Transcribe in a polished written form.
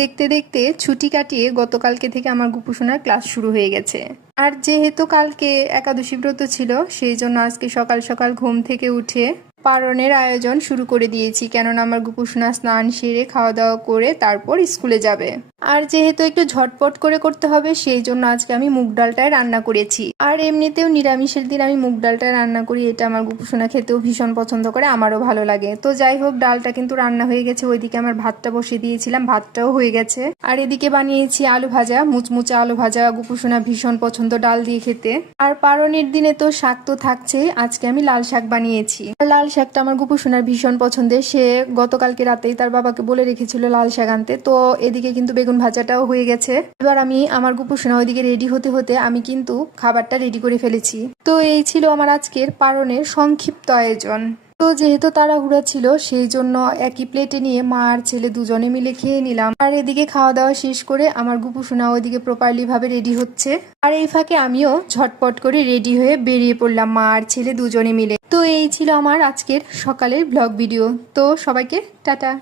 দেখতে দেখতে ছুটি কাটিয়ে গতকালকে থেকে আমার গুপুসোনার ক্লাস শুরু হয়ে গেছে। আর যেহেতু কালকে একাদশী ব্রত ছিল, সেই জন্য আজকে সকাল সকাল ঘুম থেকে উঠে পারণের আয়োজন শুরু করে দিয়েছি, কেননা আমার গুপুসোনা স্নান সেরে খাওয়া দাওয়া করে তারপর স্কুলে যাবে। আর যেহেতু একটু ঝটপট করে করতে হবে, সেই জন্য আজকে আমি মুগ ডালটাই রান্না করেছি। আর এমনিতেও নিরামিষের দিন আমি মুগ ডালটা রান্না করি, এটা আমার গুপুসোনা খেতেও ভীষণ পছন্দ করে, আমারও ভালো লাগে। তো যাই হোক, ডালটা কিন্তু রান্না হয়ে গেছে। ওইদিকে আমার ভাতটা বসিয়ে দিয়েছিলাম, ভাতটাও হয়ে গেছে। আর এদিকে বানিয়েছি আলু ভাজা, মুচমুচে আলু ভাজা, গুপুসোনা ভীষণ পছন্দ ডাল দিয়ে খেতে। আর পারণের দিনে তো শাক তো থাকছেই, আজকে আমি লাল শাক বানিয়েছি। লাল শাকটা আমার গুপুসোনার ভীষণ পছন্দের, সে গতকালকে রাতেই তার বাবাকে বলে রেখেছিল লাল শাক আনতে। তো এদিকে কিন্তু বেগুন ভাজাটাও হয়ে গেছে। এবার আমি আমার গুপুসোনা ওইদিকে রেডি হতে হতে আমি কিন্তু খাবারটা রেডি করে ফেলেছি। তো এই ছিল আমার আজকের পারণের সংক্ষিপ্ত আয়োজন। তো যেহেতু তাড়াহুড়া ছিল, সেই জন্য একই প্লেটে নিয়ে মা আর ছেলে দুজনে মিলে খেয়ে নিলাম। আর এদিকে খাওয়া দাওয়া শেষ করে আমার গুপুসোনা ওইদিকে প্রপারলি ভাবে রেডি হচ্ছে। আর এই ফাঁকে আমিও ঝটপট করে রেডি হয়ে বেরিয়ে পড়লাম মা আর ছেলে দুজনে মিলে। তো এই ছিল আমার আজকের সকালের ব্লগ ভিডিও। তো সবাইকে টাটা।